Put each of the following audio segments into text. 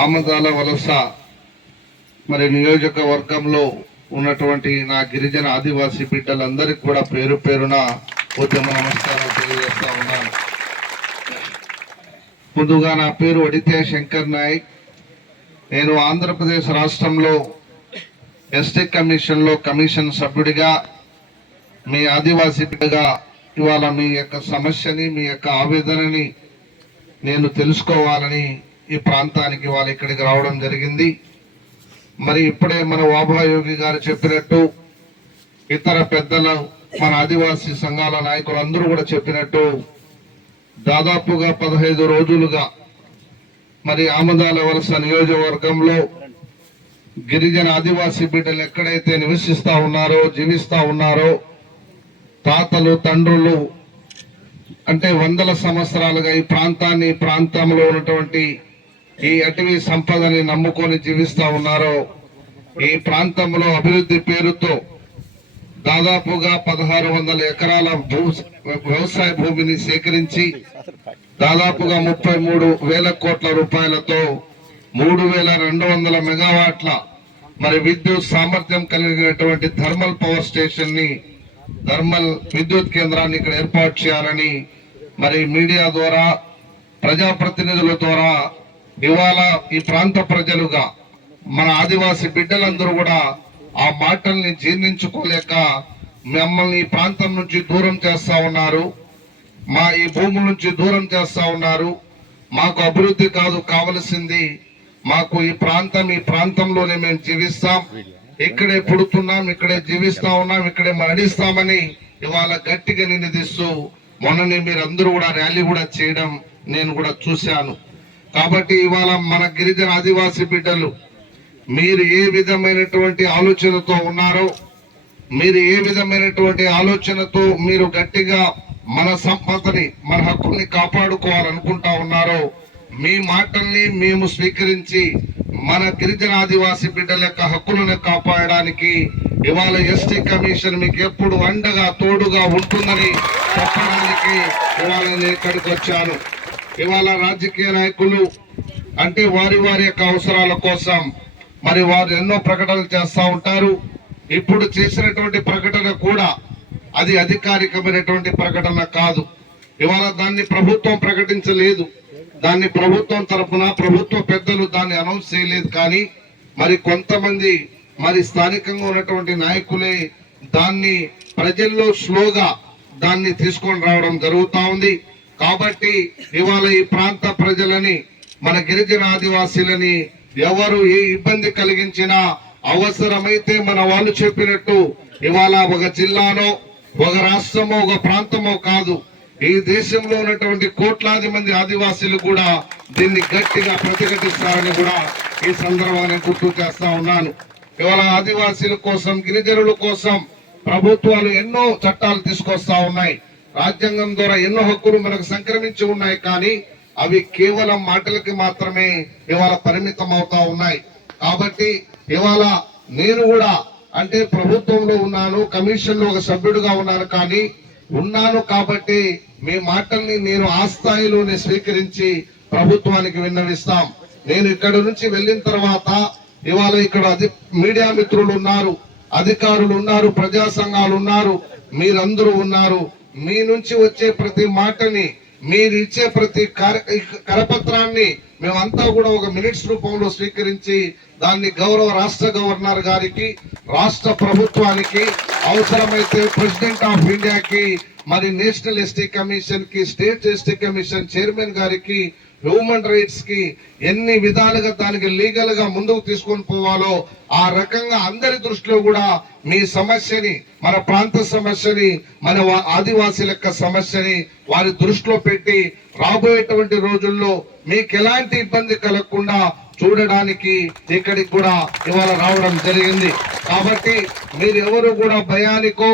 ఆమదాల వలస మరి నియోజకవర్గంలో ఉన్నటువంటి నా గిరిజన ఆదివాసీ బిడ్డలందరికీ కూడా పేరు పేరున ఉద్యమ నమస్కారాలు తెలియజేస్తా ఉన్నాను. ముందుగా నా పేరు అడితే శంకర్ నాయక్. నేను ఆంధ్రప్రదేశ్ రాష్ట్రంలో ఎస్టీ కమిషన్లో కమిషన్ సభ్యుడిగా మీ ఆదివాసీ బిడ్డగా ఇవాళ మీ యొక్క సమస్యని మీ యొక్క ఆవేదనని నేను తెలుసుకోవాలని ఈ ప్రాంతానికి వాళ్ళు ఇక్కడికి రావడం జరిగింది. మరి ఇప్పుడే మన వాభాయోగి గారు చెప్పినట్టు ఇతర పెద్దల మన ఆదివాసీ సంఘాల నాయకులు అందరూ కూడా చెప్పినట్టు దాదాపుగా పదహైదు రోజులుగా మరి ఆమదాల వలస నియోజకవర్గంలో గిరిజన ఆదివాసీ బిడ్డలు ఎక్కడైతే నివసిస్తూ ఉన్నారో జీవిస్తూ ఉన్నారో తాతలు తండ్రులు అంటే వందల సంవత్సరాలుగా ఈ ప్రాంతాన్ని ప్రాంతంలో ఉన్నటువంటి ఈ అటవీ సంపదని నమ్ముకొని జీవిస్తా ఉన్నారో ఈ ప్రాంతంలో అభివృద్ధి పేరుతో దాదాపుగా పదహారు వందల ఎకరాల భూ వ్యవసాయ భూమిని సేకరించి దాదాపుగా ముప్పై మూడు వేల కోట్ల రూపాయలతో మూడు వేల రెండు వందల మెగావాట్ల మరి విద్యుత్ సామర్థ్యం కలిగినటువంటి థర్మల్ పవర్ స్టేషన్ని థర్మల్ విద్యుత్ కేంద్రాన్ని ఇక్కడ ఏర్పాటు చేయాలని మరి మీడియా ద్వారా ప్రజాప్రతినిధుల ద్వారా ఇవాళ ఈ ప్రాంత ప్రజలుగా మన ఆదివాసి బిడ్డలందరూ కూడా ఆ మాటల్ని జీర్ణించుకోలేక మమ్మల్ని ఈ ప్రాంతం నుంచి దూరం చేస్తా ఉన్నారు. మా ఈ భూముల నుంచి దూరం చేస్తా ఉన్నారు. మాకు అభివృద్ధి కాదు కావలసింది మాకు ఈ ప్రాంతం ఈ ప్రాంతంలోనే మేము జీవిస్తాం. ఇక్కడే పుడుతున్నాం ఇక్కడే జీవిస్తా ఉన్నాం ఇక్కడే మరణిస్తామని ఇవాళ గట్టిగా నినదిస్తూ మొన్ననే మీరందరూ కూడా ర్యాలీ కూడా చేయడం నేను కూడా చూశాను. కాబట్టి ఇవాళ మన గిరిజన ఆదివాసీ బిడ్డలు మీరు ఏ విధమైనటువంటి ఆలోచనతో ఉన్నారో మీరు ఏ విధమైనటువంటి ఆలోచనతో మీరు గట్టిగా మన సంపదని మన హక్కుల్ని కాపాడుకోవాలనుకుంటా ఉన్నారో మీ మాటల్ని మేము స్వీకరించి మన గిరిజన ఆదివాసీ బిడ్డల యొక్క హక్కులను కాపాడడానికి ఇవాళ ఎస్టీ కమిషన్ మీకు ఎప్పుడు అండగా తోడుగా ఉంటుందని చెప్పడానికి ఇవాళ నేను ఇక్కడికి వచ్చాను. ఇవాళ రాజకీయ నాయకులు అంటే వారి వారి యొక్క అవసరాల కోసం మరి వారు ఎన్నో ప్రకటనలు చేస్తూ ఉంటారు. ఇప్పుడు చేసినటువంటి ప్రకటన కూడా అది అధికారికమైనటువంటి ప్రకటన కాదు. ఇవాళ దాన్ని ప్రభుత్వం ప్రకటించలేదు. దాన్ని ప్రభుత్వం తరపున ప్రభుత్వ పెద్దలు దాన్ని అనౌన్స్ చేయలేదు. కానీ మరి కొంతమంది మరి స్థానికంగా ఉన్నటువంటి నాయకులే దాన్ని ప్రజల్లో స్లోగా దాన్ని తీసుకొని రావడం జరుగుతూ ఉంది. కాబట్టి ఇవాళ ఈ ప్రాంత ప్రజలని మన గిరిజన ఆదివాసీలని ఎవరు ఏ ఇబ్బంది కలిగించినా అవసరమైతే మన వాళ్ళు చెప్పినట్టు ఇవాళ ఒక జిల్లానో ఒక రాష్ట్రమో ఒక ప్రాంతమో కాదు. ఈ దేశంలో ఉన్నటువంటి కోట్లాది మంది ఆదివాసీలు కూడా దీన్ని గట్టిగా ప్రతిఘటిస్తారని కూడా ఈ సందర్భాన్ని గుర్తు చేస్తా ఉన్నాను. ఇవాళ ఆదివాసీల కోసం గిరిజనుల కోసం ప్రభుత్వాలు ఎన్నో చట్టాలు తీసుకొస్తా ఉన్నాయి. రాజ్యాంగం ద్వారా ఎన్నో హక్కులు మనకు సంక్రమించి ఉన్నాయి కానీ అవి కేవలం మాటలకి మాత్రమే ఇవాళ పరిమితం అవుతా ఉన్నాయి. కాబట్టి ఇవాళ నేను కూడా అంటే ప్రభుత్వంలో ఉన్నాను కమిషన్లో ఒక సభ్యుడిగా ఉన్నాను కానీ ఉన్నాను కాబట్టి మీ మాటల్ని నేను ఆ స్థాయిలోనే స్వీకరించి ప్రభుత్వానికి విన్నవిస్తాం. నేను ఇక్కడ నుంచి వెళ్ళిన తర్వాత ఇవాళ ఇక్కడ అది మీడియా మిత్రులు ఉన్నారు అధికారులు ఉన్నారు ప్రజా సంఘాలు ఉన్నారు మీరందరూ ఉన్నారు. మీ నుంచి వచ్చే ప్రతి మాటని మీరు ఇచ్చే ప్రతి కరపత్రాన్ని మేమంతా కూడా ఒక మినిట్స్ రూపంలో స్వీకరించి దాన్ని గౌరవ రాష్ట్ర గవర్నర్ గారికి రాష్ట్ర ప్రభుత్వానికి అవసరమైతే ప్రెసిడెంట్ ఆఫ్ ఇండియాకి మరి నేషనల్ ఎస్టీ కమిషన్కి స్టేట్ ఎస్టీ కమిషన్ చైర్మన్ గారికి హ్యూమన్ రైట్స్కి ఎన్ని విధాలుగా దానికి లీగల్గా ముందుకు తీసుకొని పోవాలో ఆ రకంగా అందరి దృష్టిలో కూడా మీ సమస్యని మన ప్రాంత సమస్యని మన వా- ఆదివాసీల యొక్క సమస్యని వారి దృష్టిలో పెట్టి రాబోయేటువంటి రోజుల్లో మీకు ఎలాంటి ఇబ్బంది కలగకుండా చూడడానికి ఇక్కడికి కూడా ఇవాళ రావడం జరిగింది. కాబట్టి మీరు ఎవరు కూడా భయానికో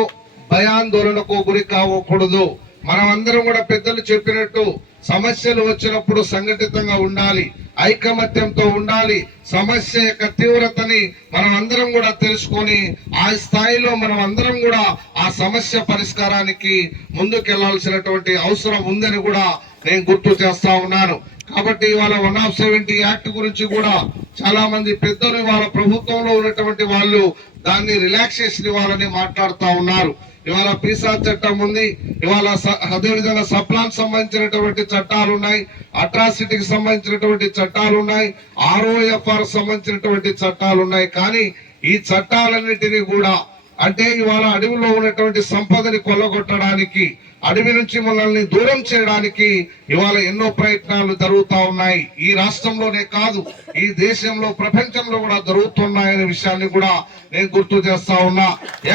భయాందోళనకు గురి కావకూడదు. మనమందరం కూడా పెద్దలు చెప్పినట్టు సమస్యలు వచ్చినప్పుడు సంఘటితంగా ఉండాలి ఐకమత్యంతో ఉండాలి. సమస్య యొక్క తీవ్రతని మనం అందరం కూడా తెలుసుకొని ఆ స్థాయిలో మనం అందరం కూడా ఆ సమస్య పరిష్కారానికి ముందుకెళ్ళాల్సినటువంటి అవసరం ఉందని కూడా నేను గుర్తు చేస్తా ఉన్నాను. కాబట్టి ఇవాళ వన్ ఆఫ్ సెవెంటీ యాక్ట్ గురించి కూడా చాలా మంది పెద్దలు ఇవాళ ప్రభుత్వంలో ఉన్నటువంటి వాళ్ళు దాన్ని రిలాక్సేషన్ ఇవ్వాలని మాట్లాడుతూ ఉన్నారు. ఇవాళ పీసా చట్టం ఉంది. ఇవాళ స- అదేవిధంగా సప్లాన్ సంబంధించినటువంటి చట్టాలు ఉన్నాయి. అట్రాసిటీకి సంబంధించినటువంటి చట్టాలు ఉన్నాయి. ఆర్ఓఎఫ్ఆర్ సంబంధించినటువంటి చట్టాలు ఉన్నాయి. కానీ ఈ చట్టాలన్నిటినీ కూడా అంటే ఇవాళ అడవిలో ఉన్నటువంటి సంపదని కొల్లగొట్టడానికి అడవి నుంచి మనల్ని దూరం చేయడానికి ఇవాళ ఎన్నో ప్రయత్నాలు జరుగుతూ ఉన్నాయి. ఈ రాష్ట్రంలోనే కాదు ఈ దేశంలో ప్రపంచంలో కూడా జరుగుతున్నాయనే విషయాన్ని కూడా నేను గుర్తు చేస్తా ఉన్నా.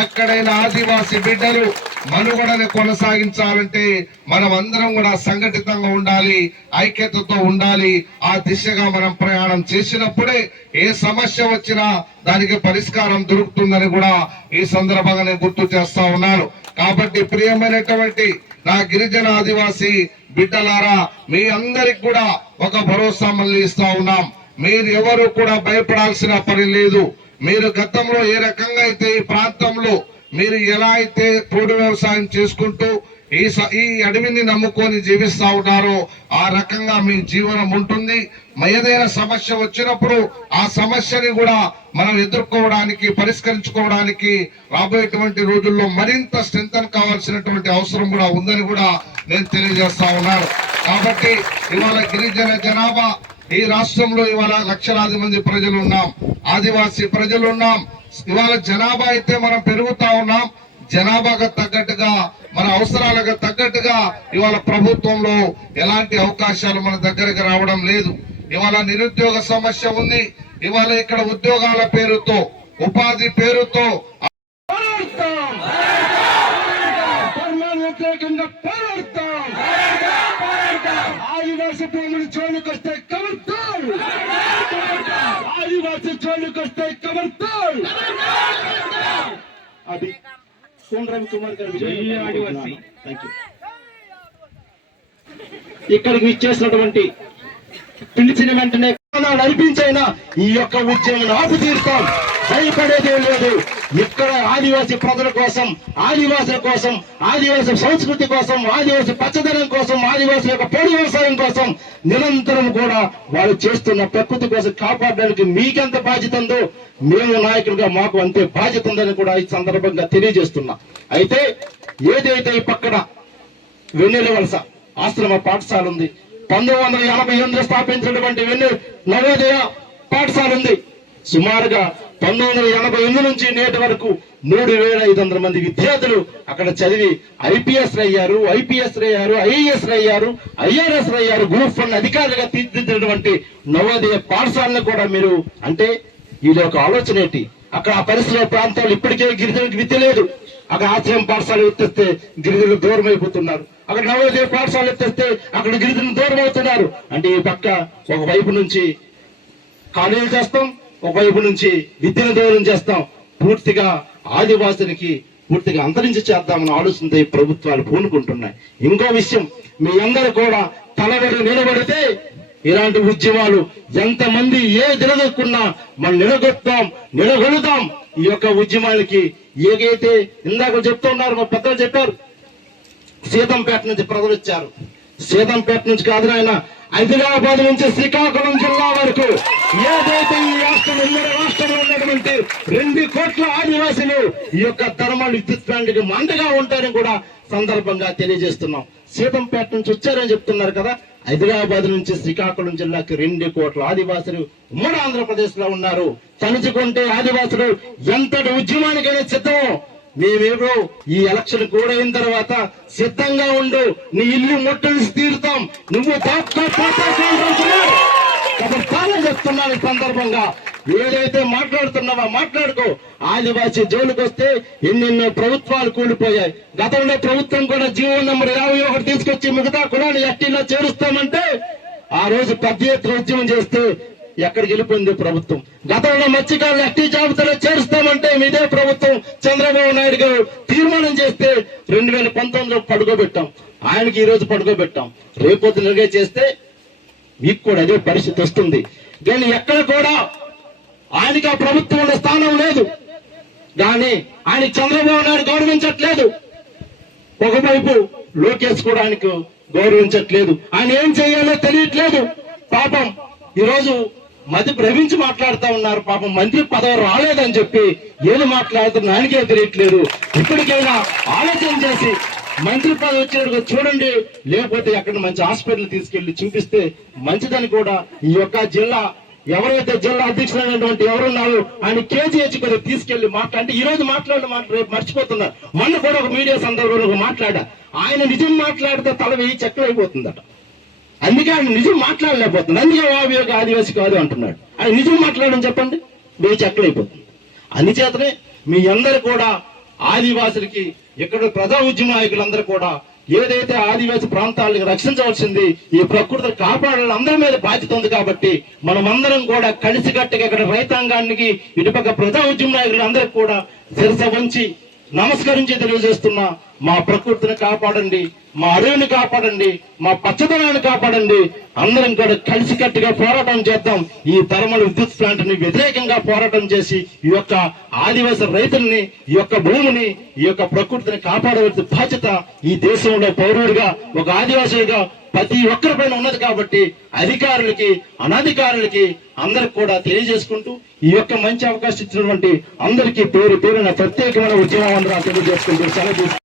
ఎక్కడైనా ఆదివాసీ బిడ్డలు మనుగడని కొనసాగించాలంటే మనం అందరం కూడా సంఘటితంగా ఉండాలి ఐక్యతతో ఉండాలి. ఆ దిశగా మనం ప్రయాణం చేసినప్పుడే ఏ సమస్య వచ్చినా దానికి పరిష్కారం దొరుకుతుందని కూడా ఈ సందర్భంగా నేను గుర్తు చేస్తా ఉన్నాను. కాబట్టి ప్రియమైనటువంటి నా గిరిజన ఆదివాసి బిడ్డలారా మీ అందరికి కూడా ఒక భరోసా మళ్ళీ ఇస్తా ఉన్నాం. మీరు ఎవరు కూడా భయపడాల్సిన పని లేదు. మీరు గతంలో ఏ రకంగా అయితే ఈ ప్రాంతంలో మీరు ఎలా అయితే పోడు వ్యవసాయం చేసుకుంటూ ఈ స- ఈ అడవిని నమ్ముకొని జీవిస్తా ఉన్నారో ఆ రకంగా మీ జీవనం ఉంటుంది. ఏదైనా సమస్య వచ్చినప్పుడు ఆ సమస్యని కూడా మనం ఎదుర్కోవడానికి పరిష్కరించుకోవడానికి రాబోయేటువంటి రోజుల్లో మరింత స్ట్రెంగ్ కావాల్సినటువంటి అవసరం కూడా ఉందని కూడా నేను తెలియజేస్తా ఉన్నాను. కాబట్టి ఇవాళ గిరిజన జనాభా ఈ రాష్ట్రంలో ఇవాళ లక్షలాది మంది ప్రజలు ఉన్నాం ఆదివాసీ ప్రజలు ఉన్నాం ఇవాళ జనాభా అయితే మనం పెరుగుతా ఉన్నాం. జనాభాకు తగ్గట్టుగా మన అవసరాలకు తగ్గట్టుగా ఇవాళ ప్రభుత్వంలో ఎలాంటి అవకాశాలు మన దగ్గరకు రావడం లేదు. ఇవాళ నిరుద్యోగ సమస్య ఉంది. ఇవాళ ఇక్కడ ఉద్యోగాల పేరుతో ఉపాధి పేరుతో ఆదివాసి భూములు ఆదివాసి అది రవి కుమార్ గారు ఇక్కడికి ఇచ్చేసినటువంటి పిలిచిన వెంటనే నడిపించైనా ఈ యొక్క ఉద్యమం ఆపు తీరుతాం భయపడేదే లేదు. ఇక్కడ ఆదివాసీ ప్రజల కోసం ఆదివాసుల కోసం ఆదివాసీ సంస్కృతి కోసం ఆదివాసీ పచ్చదనం కోసం ఆదివాసీ యొక్క పొడి వ్యవసాయం కోసం నిరంతరం కూడా వాళ్ళు చేస్తున్న ప్రకృతి కోసం కాపాడడానికి మీకెంత బాధ్యత ఉందో మేము నాయకులుగా మాకు అంతే బాధ్యత ఉందని కూడా ఈ సందర్భంగా తెలియజేస్తున్నా. అయితే ఏదైతే ఈ పక్కన వెన్నెల వలస ఆశ్రమ పాఠశాల ఉంది పంతొమ్మిది వందల ఎనభై ఎనిమిదిలో స్థాపించినటువంటి నవోదయ పాఠశాల ఉంది. సుమారుగా పంతొమ్మిది వందల ఎనభై ఎనిమిది నుంచి నేటి వరకు మూడు వేల ఐదు వందల మంది విద్యార్థులు అక్కడ చదివి ఐపీఎస్ అయ్యారు ఐపీఎస్ అయ్యారు ఐఏఎస్ అయ్యారు ఐఆర్ఎస్ అయ్యారు గ్రూప్ వన్ అధికారులుగా తీర్చిదిద్దినటువంటి నవోదయ పాఠశాలను కూడా మీరు అంటే ఇది ఒక ఆలోచన ఏంటి? అక్కడ ఆ పరిసర ప్రాంతాలు ఇప్పటికే గిరిజనులకు విద్య లేదు. అక్కడ ఆశ్రయం పాఠశాల ఎత్తేస్తే గిరిజనులు దూరం అయిపోతున్నారు. అక్కడ నవోదయ పాఠశాల ఎత్తేస్తే అక్కడ గిరిజనులు దూరం అవుతున్నారు. అంటే ఈ పక్క ఒక వైపు నుంచి కాలేజీ చేస్తాం ఒకవైపు నుంచి విద్యను దూరం చేస్తాం. పూర్తిగా ఆదివాసునికి పూర్తిగా అంతరించి చేద్దామని ఆలోచనతో ఈ ప్రభుత్వాలు పూనుకుంటున్నాయి. ఇంకో విషయం మీ అందరూ కూడా తలబడి నిలబడితే ఇలాంటి ఉద్యమాలు ఎంతమంది ఏ నిలదొక్కున్నా మనం నిలగొడతాం నిలగొడతాం ఈ యొక్క ఉద్యమానికి ఏదైతే ఇందాక చెప్తున్నారు మా పెద్దలు చెప్పారు. సీతంపేట నుంచి ప్రజలు వచ్చారు. సీతంపేట నుంచి కాదు ఆయన హైదరాబాద్ నుంచి శ్రీకాకుళం జిల్లా వరకు ఏదైతే ఈ రాష్ట్రం ఉమ్మడి రాష్ట్రంలో ఉన్నటువంటి రెండు కోట్ల ఆదివాసులు ఈ యొక్క ధర్మాలు విద్యుత్ ప్లాంట్కి మండగా ఉంటారని కూడా సందర్భంగా తెలియజేస్తున్నాం. సీతంపేట నుంచి వచ్చారని చెప్తున్నారు కదా హైదరాబాద్ నుంచి శ్రీకాకుళం జిల్లాకి రెండు కోట్ల ఆదివాసులు ఉమ్మడి ఆంధ్రప్రదేశ్లో ఉన్నారు. తలుచుకుంటే ఆదివాసులు ఎంతటి ఉద్యమానికైనా సిద్ధం మేమేమో ఈ ఎలక్షన్ కూడా అయిన తర్వాత సిద్ధంగా ఉండు. నీ ఇల్లు ముట్టలు తీరుతాం. నువ్వు చెప్తున్నాను ఈ సందర్భంగా. ఏదైతే మాట్లాడుతున్నావో మాట్లాడుకో. ఆదివాసీ జోలికి వస్తే ఎన్నెన్నో ప్రభుత్వాలు కూలిపోయాయి. గతంలో ప్రభుత్వం కూడా జీవో నెంబర్ యాభై ఒకటి తీసుకొచ్చి మిగతా కులాన్ని ఎట్టిలో చేరుస్తామంటే ఆ రోజు పెద్ద ఎత్తున ఉద్యమం చేస్తే ఎక్కడికి వెళ్ళిపోయింది ప్రభుత్వం. గతంలో మత్స్యకారులు ఎట్టి జాబితాలో చేరుస్తామంటే మీదే ప్రభుత్వం. చంద్రబాబు నాయుడు గారు తీర్మానం చేస్తే రెండు వేల పంతొమ్మిదిలో పడుకోబెట్టాం. ఆయనకి ఈ రోజు పడుకోబెట్టాం. రేపొద్దునగా చేస్తే మీకు కూడా అదే పరిస్థితి వస్తుంది. కానీ ఎక్కడ కూడా ఆయనకి ఆ ప్రభుత్వంలో స్థానం లేదు. కానీ ఆయన చంద్రబాబు నాయుడు గౌరవించట్లేదు. ఒకవైపు లోకేష్ కూడా ఆయనకు గౌరవించట్లేదు. ఆయన ఏం చేయాలో తెలియట్లేదు. పాపం ఈరోజు మధ్య భ్రమించి మాట్లాడుతూ ఉన్నారు. పాపం మంత్రి పదవి రాలేదని చెప్పి ఏది మాట్లాడుతున్న ఆయనకే తెలియట్లేదు. ఇప్పటికైనా ఆలోచన చేసి మంత్రి పదవి వచ్చేటప్పుడు చూడండి. లేకపోతే అక్కడ మంచి హాస్పిటల్ తీసుకెళ్ళి చూపిస్తే మంచిదని కూడా ఈ యొక్క జిల్లా ఎవరైతే జిల్లా అధ్యక్షులైనటువంటి ఎవరున్నారు ఆయన కేజీహెచ్ కూడా తీసుకెళ్ళి మాట్లాడి ఈ రోజు మాట్లాడిన మాట రేపు మర్చిపోతున్నారు మొన్న కూడా ఒక మీడియా సందర్భంలో ఒక మాట్లాడా. ఆయన నిజం మాట్లాడితే తల వెయ్యి చెక్కలు అయిపోతుందట. అందుకే ఆయన నిజం మాట్లాడలేకపోతుంది అందుకే వావి యొక్క ఆదివాసి కాదు అంటున్నాడు. ఆయన నిజం మాట్లాడని చెప్పండి. వెయ్యి చెక్కలు అయిపోతుంది. అందుచేతనే మీ అందరు కూడా ఆదివాసులకి ఇక్కడ ప్రజా ఉద్యమ నాయకులందరూ కూడా ఏదైతే ఆదివాసి ప్రాంతాలను రక్షించవలసింది ఈ ప్రకృతిని కాపాడాలని అందరి మీద బాధ్యత ఉంది కాబట్టి మనమందరం కూడా కలిసికట్టుగా ఇక్కడ రైతాంగానికి ఇటుపక్క ప్రజా ఉద్యమ నాయకులు అందరికి కూడా శిరస వంచి నమస్కరించి తెలియజేస్తున్నా మా ప్రకృతిని కాపాడండి. మా అడవిని కాపాడండి మా పచ్చదనాన్ని కాపాడండి. అందరం కూడా కలిసికట్టుగా పోరాటం చేద్దాం. ఈ థర్మల్ విద్యుత్ ప్లాంట్ని వ్యతిరేకంగా పోరాటం చేసి ఈ యొక్క ఆదివాసీ రైతుల్ని ఈ యొక్క భూమిని ఈ యొక్క ప్రకృతిని కాపాడవలసిన బాధ్యత ఈ దేశంలో పౌరుడిగా ఒక ఆదివాసిగా ప్రతి ఒక్కరిపైన ఉన్నది కాబట్టి అధికారులకి అనధికారులకి అందరికి కూడా తెలియజేసుకుంటూ ఈ యొక్క మంచి అవకాశం ఇచ్చినటువంటి అందరికీ పేరు పేరున ప్రత్యేకమైన ఉద్యమం అందరూ తెలియజేసుకుంటూ సెలవు